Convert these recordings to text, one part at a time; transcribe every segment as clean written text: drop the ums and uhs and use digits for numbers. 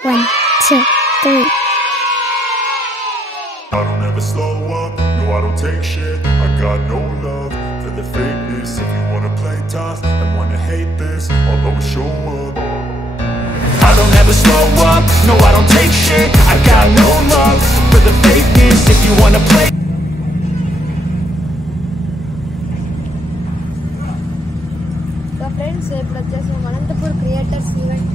1, 2, 3. I don't ever slow up, no I don't take shit. I got no love for the fakeness. If you wanna play tough and wanna hate this, I'll always show up. I don't ever slow up, no I don't take shit. I got no love for the fakeness. If you wanna play. So friends ఇప్పుడు వచ్చేసి Anantapur creators event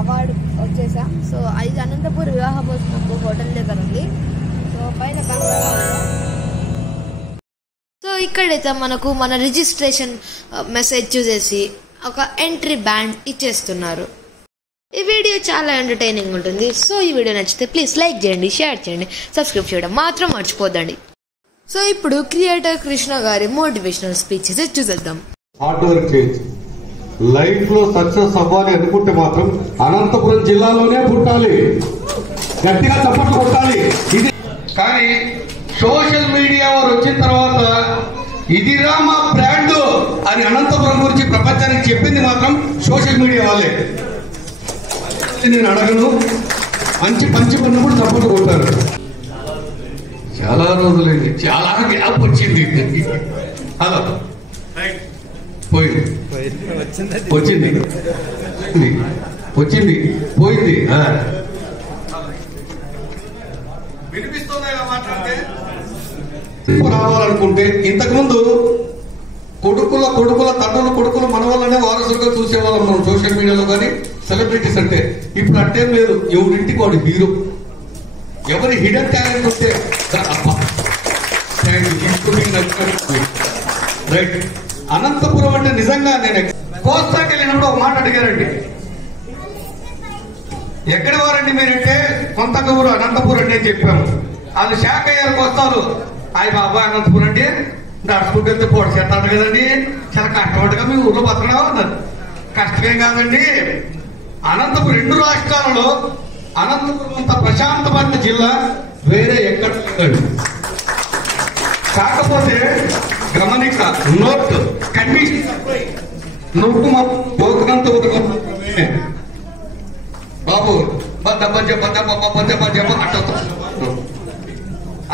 award వచ్చేసాం. So ఇది అనంతపూర్ వివాహ భోజనం hotel దగ్గర ఉంది. So పైన so ఇక్కడైతే మనకు మన రిజిస్ట్రేషన్ మెసేజ్ చూసేసి ఒక ఎంట్రీ బ్యాండ్ ఇచ్చేస్తున్నారు. ఈ వీడియో చాలా ఎంటర్టైనింగ్ ఉంటుంది. సో ఈ వీడియో నచ్చితే ప్లీజ్ లైక్ చేయండి, షేర్ చేయండి, సబ్స్క్రైబ్ చేయడం మాత్రం మర్చిపోద్దండి. సో ఇప్పుడు క్రియేటర్ కృష్ణ గారి మోటివేషనల్ స్పీచెస్ చూసేద్దాం. హార్డ్ వర్క్ చేయొచ్చు. లైఫ్ లో సక్సెస్ అవ్వాలి అనుకుంటే మాత్రం అనంతపురం జిల్లాలోనే పుట్టాలి, గట్టిగా చప్పట్లు కొట్టాలి. ఇది కానీ సోషల్ మీడియా వారు వచ్చిన తర్వాత ఇదిరా మా బ్రాండ్ అని అనంతపురం గురించి ప్రపంచానికి చెప్పింది మాత్రం సోషల్ మీడియా వాళ్ళే. నేను అడగను, మంచి పంచి పన్నప్పుడు చప్పట్లు కొట్టారు. చాలా రోజులైంది, చాలా గ్యాప్ వచ్చింది. హలో పోయింది వచ్చింది వచ్చింది పోయింది. వినిపిస్తుందా మాట్లాడితే? రావాలనుకుంటే ఇంతకుముందు కొడుకుల తండ్రుల మన వల్లనే వారసులుగా చూసేవాళ్ళం మనం సోషల్ మీడియాలో కానీ సెలబ్రిటీస్ అంటే. ఇప్పుడు అట్టేం లేదు, ఎవరింటికి వాడు హీరో. ఎవరి హిడెన్ టాలెంట్ ఉంటే రైట్. అనంతపురం అంటే నిజంగా నేను కోస్తాకి వెళ్ళినప్పుడు ఒక మాట అడిగారండి, ఎక్కడి వారండి మీరంటే కొంత ఊరు అనంతపురం అని చెప్పాము. అది శాఖ అయ్యారు కోస్తాలు. అయ్యి బాబా అనంతపురం అంటే నడుచుకుంటూ వెళ్తే పొడి చేస్తాడు కదండి, చాలా కష్టపడగా మీ ఊర్లో బతకడం అన్నారు. కష్టమేం కాదండి, అనంతపురం 2 రాష్ట్రాలలో అనంతపురం అంత ప్రశాంతమైన జిల్లా వేరే ఎక్కడ లేదండి. కాకపోతే గమనిక నోట్ కండిషన్ నువ్వు పోకునంత బాబు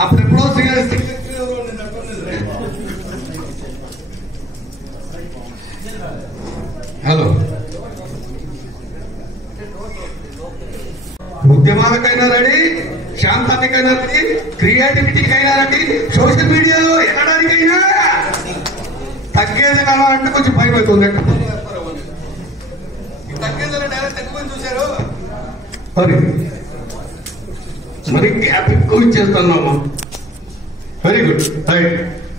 అప్పుడెప్పుడో హలో ఉద్యమాలకైనా రెడీ, శాంతానికైనా రెడీ, క్రియేటివిటీకైనా రెడీ, సోషల్ మీడియాలో ఎక్కడానికైనా. తగ్గేది కావాలంటే కొంచెం భయం అవుతుంది. తగ్గేదని డైరెక్ట్ తగ్గిపోయి చూశారు, మరి గ్యాప్ ఎక్కువ ఇచ్చేస్తున్నాము. Very good right.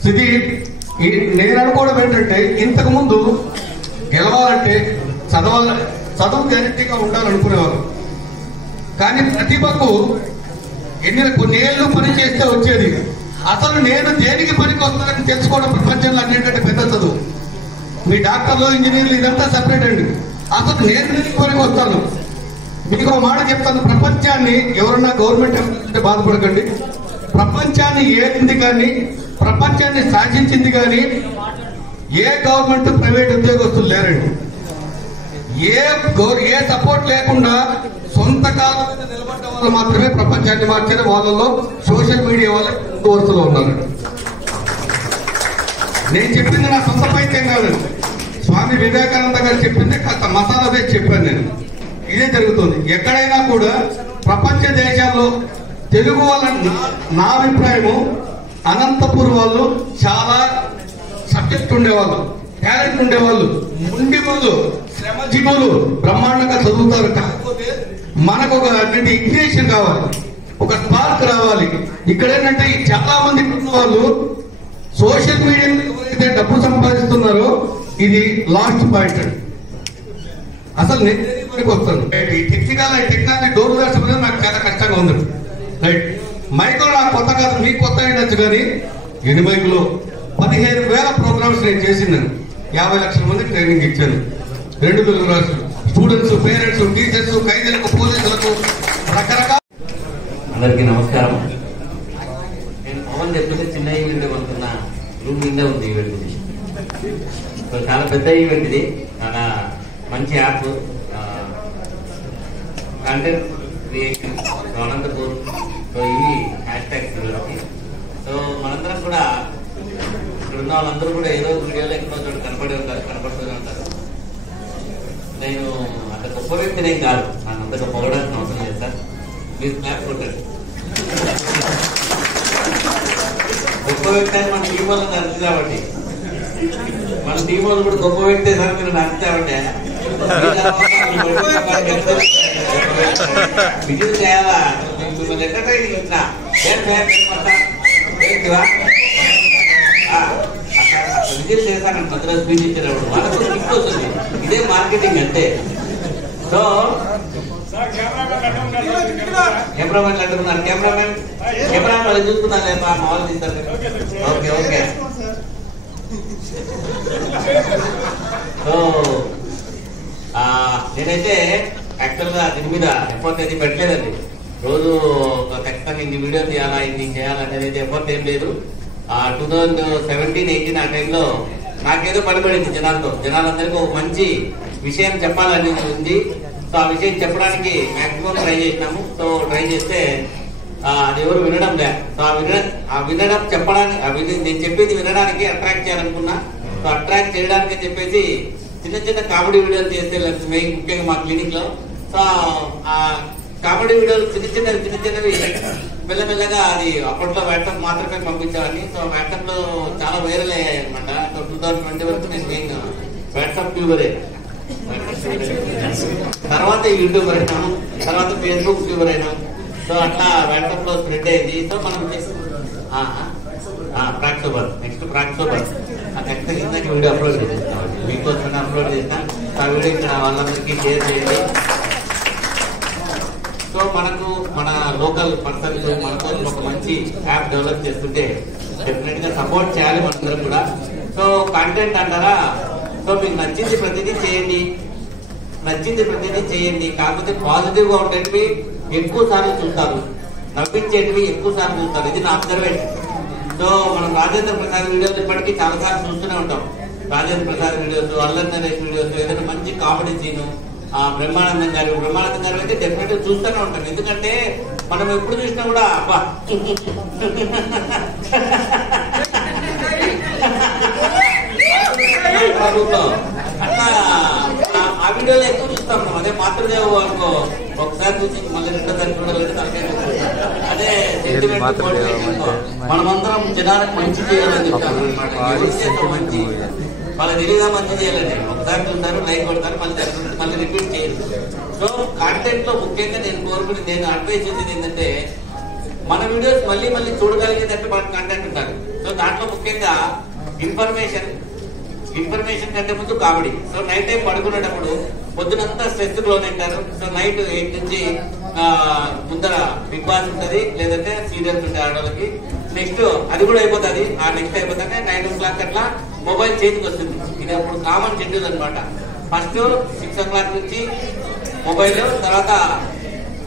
ఇది నేను అనుకోవడం ఏంటంటే, ఇంతకు ముందు గెలవాలంటే చదువు గ్యారెంటీగా ఉండాలనుకునేవారు. కానీ ప్రతిభకు కొన్ని ఏళ్ళు పని చేస్తే వచ్చేది. అసలు నేను దేనికి పనికి వస్తానని తెలుసుకోవడం ప్రపంచంలో అన్నింటికంటే పెద్ద చదువు. మీ డాక్టర్లు, ఇంజనీర్లు ఇదంతా సెపరేట్ అండి. అసలు నేను దేనికి పనికి వస్తాను? మీకు ఒక మాట చెప్తాను, ప్రపంచాన్ని ఎవరన్నా గవర్నమెంట్ అంటే బాధపడకండి. ప్రపంచాన్ని ఏలింది కానీ, ప్రపంచాన్ని శాసించింది కానీ ఏ గవర్నమెంట్ ప్రైవేట్ ఉద్యోగస్తులు లేరండి. ఏ సపోర్ట్ లేకుండా సొంత కాలం మీద నిలబడ్డ వాళ్ళు మాత్రమే ప్రపంచాన్ని మార్చిన వాళ్ళలో సోషల్ మీడియా వాళ్ళు ముందు వరుసలో ఉన్నారు. నేను చెప్పింది నా సొంత పైత్యం కాదండి, స్వామి వివేకానంద గారు చెప్పింది కాస్త మసాలా వేసి చెప్పాను నేను. ఇదే జరుగుతుంది ఎక్కడైనా కూడా. ప్రపంచ దేశాల్లో తెలుగు వాళ్ళ నా అభిప్రాయము, అనంతపూర్ వాళ్ళు చాలా సబ్జెక్ట్ ఉండేవాళ్ళు, టాలెంట్ ఉండేవాళ్ళు, ఉండి వాళ్ళు, శ్రమజీవులు, బ్రహ్మాండంగా చదువుతారు. కాకపోతే మనకు ఒక ఇగ్నిషన్ కావాలి, ఒక స్పార్క్ రావాలి. ఇక్కడ ఏంటంటే చాలా మంది ఉన్న వాళ్ళు సోషల్ మీడియా ఎవరైతే డబ్బు సంపాదిస్తున్నారో ఇది లాస్ట్ పాయింట్ అండి. అసలు నేను వస్తాను ఈ టెక్నాలజీ డోర్ వేసుకునే నాకు చాలా కష్టంగా ఉంది. రైట్. మైకులో నాకు కొత్త కాదు, మీకు కొత్త అయినచ్చు. కానీ ఎనిమైకులో 15,000 ప్రోగ్రామ్స్ నేను చేసిందాను. 50 లక్షల మంది ట్రైనింగ్ ఇచ్చాను. 2 తెలుగు రాష్ట్రాలు స్టూడెంట్స్, పేరెంట్స్, టీచర్స్, ఖైదీలకు, పోలీసులకు, రకరకాల. అందరికీ నమస్కారం. నేను పవన్ చెప్తుంటే చిన్న ఈవెంట్ అనుకున్న రూమ్ నిండా ఉంది ఈవెంట్. చాలా పెద్ద ఈవెంట్ ఇది, చాలా మంచి app. Content creation Anantapur. So ఇవి హ్యాష్ ట్యాగ్స్. సో మనందరం కూడా ఇక్కడ ఉన్న వాళ్ళందరూ కూడా ఏదో వీడియోలో ఎక్కడో చోట కనపడుతూనే ఉంటారు. నేను అంత గొప్ప వ్యక్తినేం కాదు, నాకు అంతగా పొగడాల్సిన అవసరం లేదు సార్. ప్లీజ్ క్లాప్ కొట్టండి. గొప్ప వ్యక్తి అని మన టీం వాళ్ళు నచ్చింది కాబట్టి, మన టీం వాళ్ళు కూడా గొప్ప వ్యక్తే సార్ మీరు నచ్చామంటే విజయ్ చేయాలా మిమ్మల్ని ఎంటర్టైనింగ్ ఇచ్చిన విజయ్ చేశాను మధ్యలో స్పీచ్ ఇచ్చేటప్పుడు వాళ్ళకు గిఫ్ట్ వస్తుంది. ఇదే మార్కెటింగ్ అంటే. సో కెమెరామెన్ అంటున్నారు, కెమెరామెన్ వాళ్ళు చూసుకున్నారు లేదా మా వాళ్ళు తీస్తారు. Okay okay. సో నేనైతే యాక్చువల్గా దీని మీద ఎఫర్ట్ అయితే పెట్టలేదండి. రోజు ఖచ్చితంగా ఇన్ని వీడియో తీయాలా, ఇన్ని చేయాలనేది అయితే ఎఫర్ట్ ఏం లేదు. 2017-18 ఆ టైంలో నాకేదో పడిపడింది జనాలందరికీ ఒక మంచి విషయం చెప్పాలని ఉంది. సో ఆ విషయం చెప్పడానికి మాక్సిమం ట్రై చేసినాము. సో ట్రై చేస్తే అది ఎవరు వినడం లేదు. సో ఆ వినడం చెప్పడానికి నేను చెప్పేది వినడానికి అట్రాక్ట్ చేయాలనుకున్నా. సో అట్రాక్ట్ చేయడానికి చెప్పేసి చిన్న కామెడీ వీడియోలు చేస్తే ముఖ్యంగా మా క్లినిక్ లో. సో ఆ కామెడీ వీడియోలు చిన్నవి మెల్లమెల్లగా అది అప్పట్లో వాట్సాప్ మాత్రమే పంపించేవాడిని. సో వాట్సాప్ లో చాలా వైరల్ అయ్యాయి అనమాట. సో 2020 వరకు నేను మెయిన్ వాట్సాప్ ట్యూబరే. తర్వాత యూట్యూబర్ అయినాము, తర్వాత ఫేస్బుక్ ట్యూబర్ అయినాం. సో అట్లా వాట్సాప్ లో స్ప్రెడ్ అయింది. సో మనం ప్రాక్సోబర్, నెక్స్ట్ ప్రాక్సోబర్ ఖచ్చితంగా ఇందాక వీడియో అప్లోడ్ చేస్తాం, మీకోసం అప్లోడ్ చేస్తాం. ఆ వీడియో ఇక్కడ వాళ్ళందరికీ షేర్ చేయండి. సో మనకు మన లోకల్ పర్సన్స్ మనతో ఒక మంచి యాప్ డెవలప్ చేస్తుంటే డెఫినెట్ గా సపోర్ట్ చేయాలి మనందరం కూడా. సో కంటెంట్ అంటారా, సో మీకు నచ్చింది ప్రతిదీ చేయండి. కాకపోతే పాజిటివ్ గా ఉండేటివి ఎక్కువ సార్లు చూస్తారు, నవ్వించేటివి ఎక్కువ సార్లు చూస్తారు. ఇది నా అబ్జర్వేషన్. సో మనం రాజేంద్ర ప్రసాద్ వీడియోస్ ఇప్పటికీ చాలా సార్లు చూస్తూనే ఉంటాం. రాజేంద్ర ప్రసాద్ వీడియోస్, అల్లరి నరేష్ వీడియోస్, ఏదైనా మంచి కామెడీ సీను, బ్రహ్మానందం గారు అయితే డెఫినెట్ గా చూస్తూనే ఉంటాం. ఎందుకంటే మనం ఎప్పుడు చూసినా కూడా అబ్బా అట్లా ఆ వీడియోలో ఎక్కువ చూస్తాం మనం. అదే మాతృదేవ అనుకో ఒకసారి చూసి మళ్ళీ రెండోసారి చూడాలంటే అదే మనమందరం జనాలకు మంచి చేయాలని చెప్తాను అనమాట. మంచి వాళ్ళకి తెలియదా మంచి చేయాలండి. ఒకసారి చూస్తారు, లైక్ కొడతారు, మళ్ళీ రిపీట్ చేయరు. సో కాంటెంట్ లో ముఖ్యంగా నేను అడ్వైస్ చేసేది ఏంటంటే మన వీడియోస్ మళ్ళీ చూడగలిగేటట్టు మన కంటెంట్ ఉండాలి. సో దాంట్లో ముఖ్యంగా ఇన్ఫర్మేషన్ కంటే ముందు కామెడీ. సో నైట్ టైం పడుకునేటప్పుడు పొద్దునంతా స్ట్రెస్ లోనే ఉంటారు. సో నైట్ 8 నుంచి ముందర బిగ్ బాస్ ఉంటుంది, లేదంటే సీరియల్స్ ఉంటాయి ఆడవాళ్ళకి. నెక్స్ట్ అది కూడా అయిపోతుంది. ఆ నెక్స్ట్ అయిపోతానే 9 o'clock అట్లా మొబైల్ చేతికి వస్తుంది. ఇది అప్పుడు కామన్ షెడ్యూల్ అనమాట. ఫస్ట్ 6 o'clock నుంచి మొబైల్, తర్వాత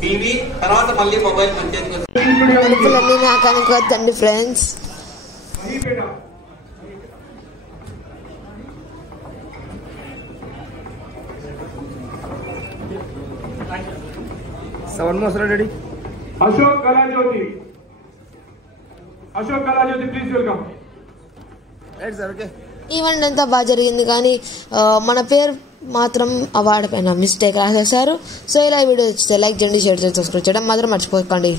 టీవీ, తర్వాత మళ్ళీ మొబైల్ మన చేతికి వస్తుంది. నాకు అనుకోవద్దండి friends. Ashok Kalajyothi, please welcome. Event అంతా బాగా జరిగింది, కానీ మన పేరు మాత్రం అవార్డు పైన మిస్టేక్ రాసేసారు. సో ఇలా వీడియో ఇస్తే లైక్ చేయండి, షేర్ చేసి సబ్స్క్రైబ్ చేయడం మాత్రం మర్చిపోకండి.